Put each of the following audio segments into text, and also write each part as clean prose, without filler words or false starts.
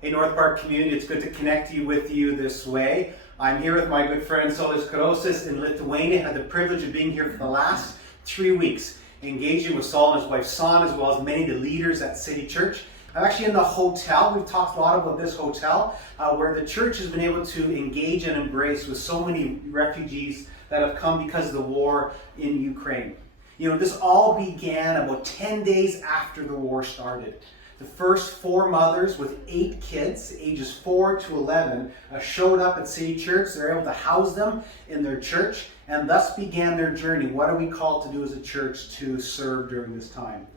Hey North Park community, it's good to connect with you this way. I'm here with my good friend Saulius Karosas in Lithuania. I had the privilege of being here for the last 3 weeks, engaging with Saul and his wife Son, as well as many of the leaders at City Church. I'm actually in the hotel. We've talked a lot about this hotel, where the church has been able to engage and embrace with so many refugees that have come because of the war in Ukraine. You know, this all began about 10 days after the war started. The first 4 mothers with 8 kids, ages 4 to 11, showed up at City Church. They were able to house them in their church, and thus began their journey. What are we called to do as a church to serve during this time?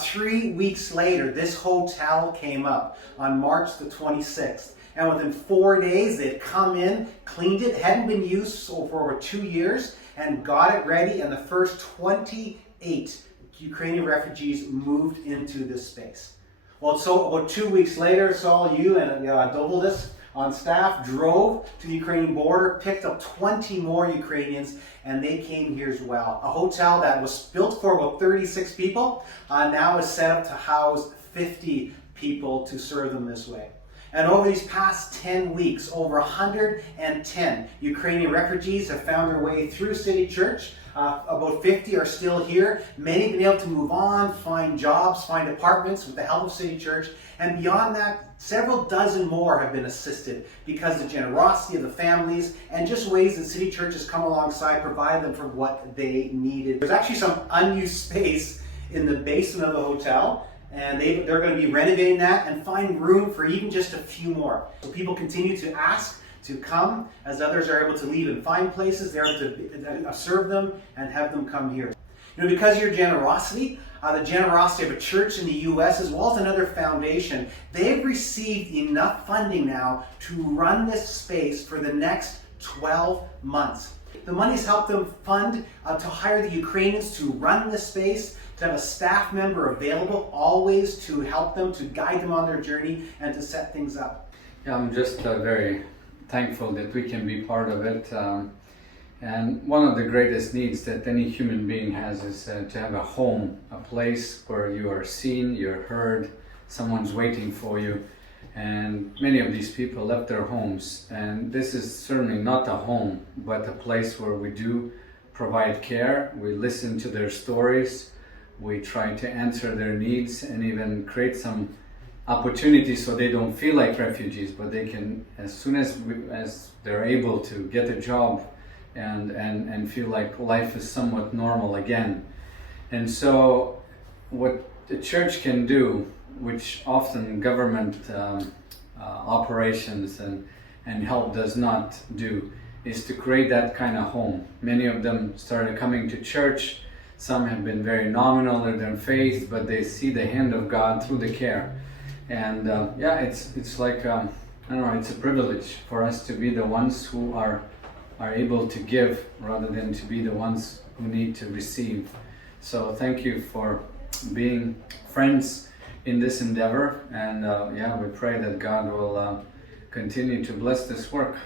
3 weeks later, this hotel came up on March the 26th. And within 4 days, they'd come in, cleaned it, hadn't been used for over 2 years, and got it ready. And the first 28 Ukrainian refugees moved into this space. Well, so about 2 weeks later, Saul, you and Dovoldis on staff drove to the Ukrainian border, picked up 20 more Ukrainians, and they came here as well. A hotel that was built for about 36 people now is set up to house 50 people to serve them this way. And over these past 10 weeks, over 110 Ukrainian refugees have found their way through City Church. About 50 are still here. Many have been able to move on, find jobs, find apartments with the help of City Church. And beyond that, several dozen more have been assisted because of the generosity of the families and just ways that City Church has come alongside, provide them for what they needed. There's actually some unused space in the basement of the hotel, and they're going to be renovating that and find room for even just a few more. So people continue to ask to come as others are able to leave and find places. They're able to serve them and have them come here. You know, because of your generosity, the generosity of a church in the U.S. as well as another foundation, they've received enough funding now to run this space for the next 12 months. The money's helped them fund to hire the Ukrainians to run this space, to have a staff member available always to help them, to guide them on their journey, and to set things up. Yeah, I'm just very thankful that we can be part of it. And one of the greatest needs that any human being has is to have a home, a place where you are seen, you're heard, someone's waiting for you. And many of these people left their homes. And this is certainly not a home, but a place where we do provide care. We listen to their stories. We try to answer their needs and even create some opportunities so they don't feel like refugees, but they can, as soon as they're able to get a job and feel like life is somewhat normal again. And so what the church can do, which often government operations and help does not do, is to create that kind of home. Many of them started coming to church. Some have been very nominal in their faith, but they see the hand of God through the care. And it's like, I don't know, it's a privilege for us to be the ones who are able to give rather than to be the ones who need to receive. So thank you for being friends in this endeavor. And we pray that God will continue to bless this work.